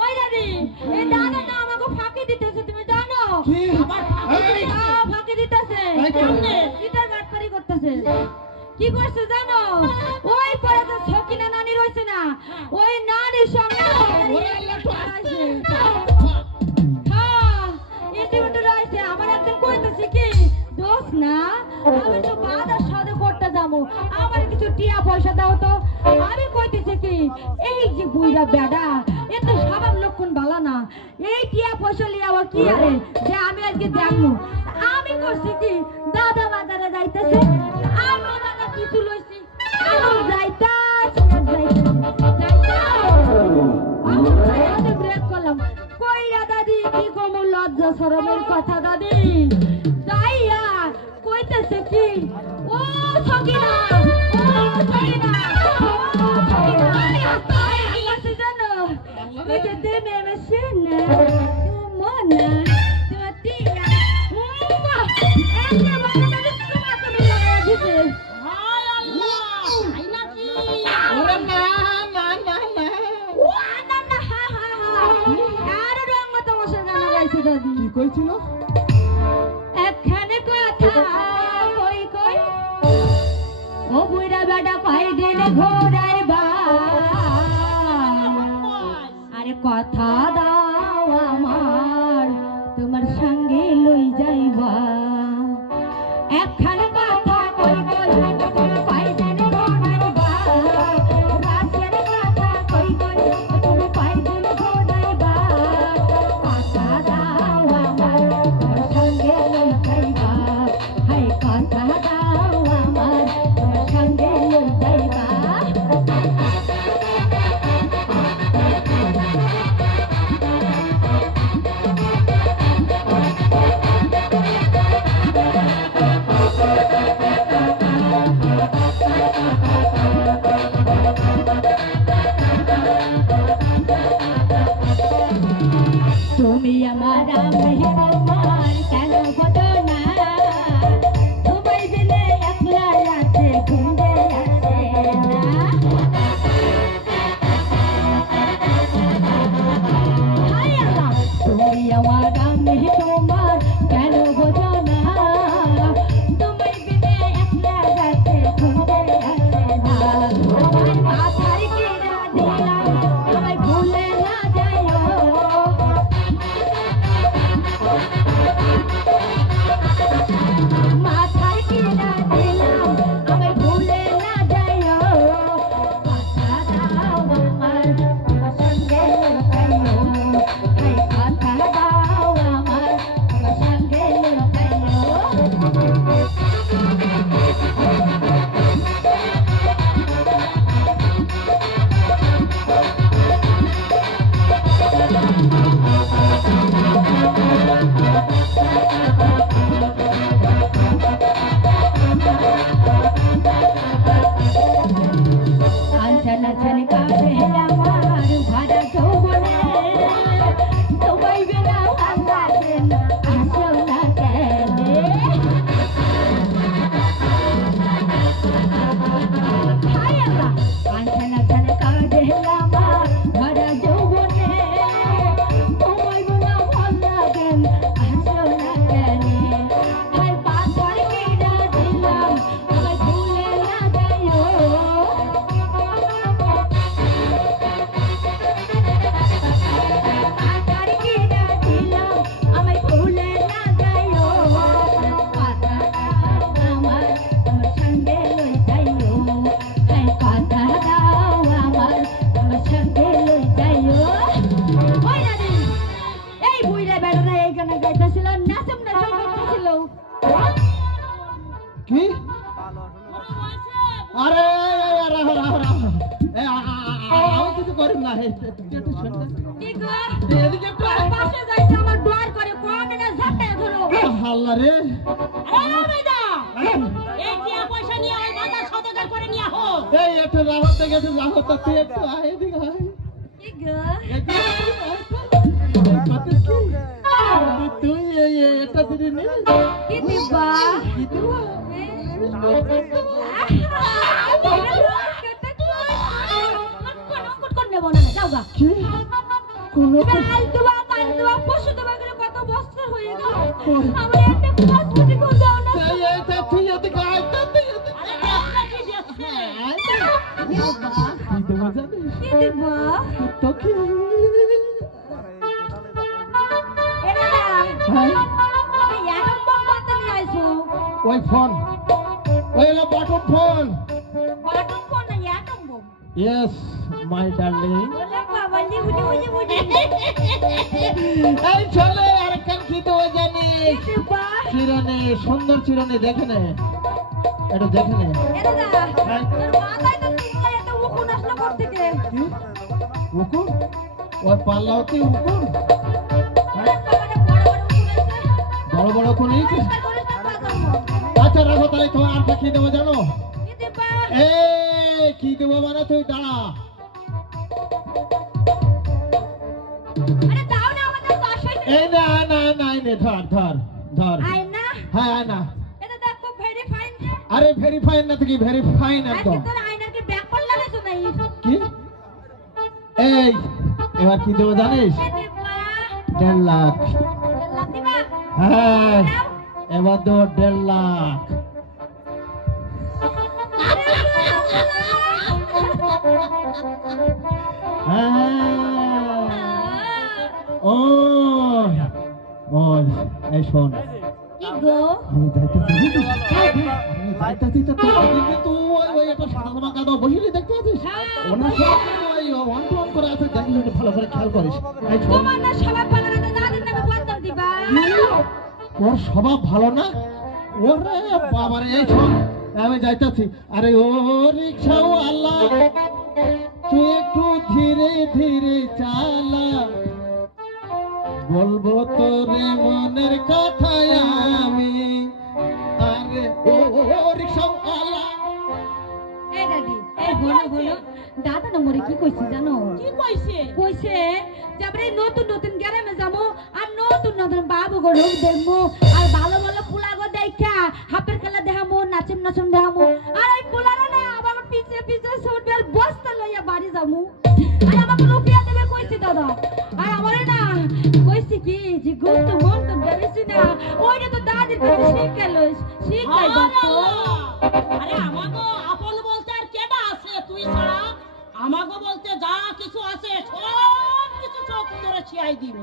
ওই দাদি এই দাদা না আমাকে ফাঁকি দিতেছে তুমি জানো ফাঁকি দিতেছে সামনে ইটার বাটপারি করতেছে কি করছে জানো ওই পরে তো সকিনা নানি রইছে না ওই নানির সঙ্গে আমার একদিন কইতেছে কি দোষ না আমি তো বাজার সাথে করতে যাবো আমার কিছু টিয়া পয়সা দাও তো আমি কইতেছি কি এই যে বুইরা বেডা এত স্বভাব লক্ষণ ভালো না এই টিয়া পয়সা লিয়ে আবার কি আরে যে আমি আজকে দেখবো আমি করছি কি দাদা বাজারে যাইতেছে আমি দাদা কিছু লইছি আমি যাইতাছি আমি ব্রেক করলাম কইরা দাদি কি কম লজ্জা শরমের কথা দাদি যাইয়া কইতেছে কি ও সকিনা জানো কইতে দে মেমে শুনে মনে টিয়া একটা বাচ্চা তোমার তুমি লাগাই দিতে হায় আল্লাহ আই নাকি ওরে না না না না ও না না হা হা হা আর রঙ তোমার গান গাইছে দাদি কি কইছিল একখানে কথা কই কই ও বুইড়া বেটা পাই দিলে ঘোড়ায় বা আরে কথা দাও আমার তোমার সঙ্গে লই যাইবা একখানে কথা কই কই পাই দিলে ঘোড়ায় বা রাতের কথা কই কই তুমি পাই দিলে ঘোড়ায় বা কথা দাও আমার তোমার সঙ্গে লই যাইবা হাই কথা দাও আমার তোমার সঙ্গে লই যাইবা তুমি আমার আমি তোমার কেন হতো না তোমায় দিলে একলা রাতে ঘুমে আসে না হায় আল্লাহ তুমি আমার আমি তোমার কেন হতো না তোমায় দিলে একলা রাতে ঘুমে আসে না আমার মাথায় কিনা দিলাম তোমায় ভুলে না যাইও মাথায় কিনা দিলাম আমায় ভুলে না যাইও কথা দাও আমার তোমার সঙ্গে লইতাইও এই কথা দাও আমার তোমার সঙ্গে লইতাইও আঞ্চল আঞ্চল কাছে আমার ভাড়া যৌবনে তোমায় বিনা ভাঙাবে না আসো না কেনে হায় আল্লাহ আঞ্চল আঞ্চল কাছে আমার ভাড়া যৌবনে তোমায় বিনা ভাঙাবে না আসো না কেনে হায় পাথর কিনা দিলাম আমায় ভুলে না যাইও আকার কিনা দিলাম আমায় ভুলে না যাইও কথা দাও আমার তোমার সঙ্গে লই যাইও এই কথা দাও আমার তোমার সঙ্গে লই যাইও ওই দাদি এই বুইড়া বেড়ারা এই গানে গাইতেছিল নাচম নাচম করতেছিল কি আরে আরে আরে আমি কিছু করি না একটু শুনতে কি গো এদিকে একটু পাশে যাইতে আমার ডর করে কোন না ঝাপটায় ধরো হাল্লা রে আরে বেদা এই টিয়া পয়সা নিয়ে ওই বাজার সদাগর করে নিয়ে আহো এই একটু রাহতে গেছে রাহত তুই একটু আয় এদিকে আয় কি গো তুই এটা দিদি নি কি দিবা কি দিবা দেবা কি কোন আজ দেবা কাল দেবা পরশু দেবা করে কত বছর হয়ে গেল আমার একটা কসমেটিক দাও না এইটা তুই এদিকে আয় তো তুই এদিকে কি দেবো জানিস কি দেবা তো কি এটা হ্যাঁ এই এখন বম বাতে নিয়ে আইছো ওই ফোন ওই হলো বাটন ফোন বাটন ফোন না atom bomb yes my darling বলে বাবা লি বুঝি এই চলে আর কান কি দেবো জানিস কি দেবা চিরনে সুন্দর চিরনে দেখে নে এটা দেখে নে এটা না হ্যাঁ। তোর মাথায় তো তুমি এত উকুন আসলো কোথা থেকে কি উকুন ওই পাল্লাওতে উকুন বড় বড় করে নিয়েছিস আচ্ছা রাখো তাহলে তোমার আর কি দেবো জানো কি দেবো মানে তুই দাঁড়া এই না না না নে ধর ধর ধর হ্যাঁ আয় না আরে ভেরিফাই না তুই ভেরিফাই একদম কি এই এবার কি দেবো জানিস 1.5 লাখ হ্যাঁ এবার দেবো 1.5 লাখ হ্যাঁ ও ওই এই শোন আমি যাইতেছি আমি যাইতেছি তো কিন্তু ওই একটা সাদা কাদা বসিলি দেখতে পাচ্ছিস ওনার সাথে ওই ওয়ান টু ওয়ান করে আছে দেখলি একটু ভালো করে খেয়াল করিস এই শোন ওর স্বভাব ভালো না ওরে বাবারে এই শোন আমি যাইতেছি আরে ও রিক্সাওয়ালা তুই একটু ধীরে ধীরে চালা বলবো তোরে মনের কথা আমি আরে ও রিক্সাওয়ালা দাদা নম্বরে কি কইছে জানো কি কইছে কইছে যে আমরা এই নতুন নতুন গ্রামে যাবো আর নতুন নতুন বাবু গো লোক দেখবো আর ভালো ভালো পোলা গো দেখা হাপের খেলা দেখামো নাচন নাচন দেখামো আর ওই পোলারা না আবার পিছে পিছে ছুটবে আর বস্তা লইয়া বাড়ি যামু আর আমাকে রুপিয়া দেবে কইছে দাদা আর আমারে না কইছে কি যে গুপ্ত মন তো বেশি না ওইটা তো দাদির কাছে শিখাইলো শিখাইবা তো আরে আমাগো আপন বলতে আর কেডা আছে তুই ছাড়া আমাগো বলতে যা কিছু আছে সব কিছু সব তোরে ছিয়াই দিব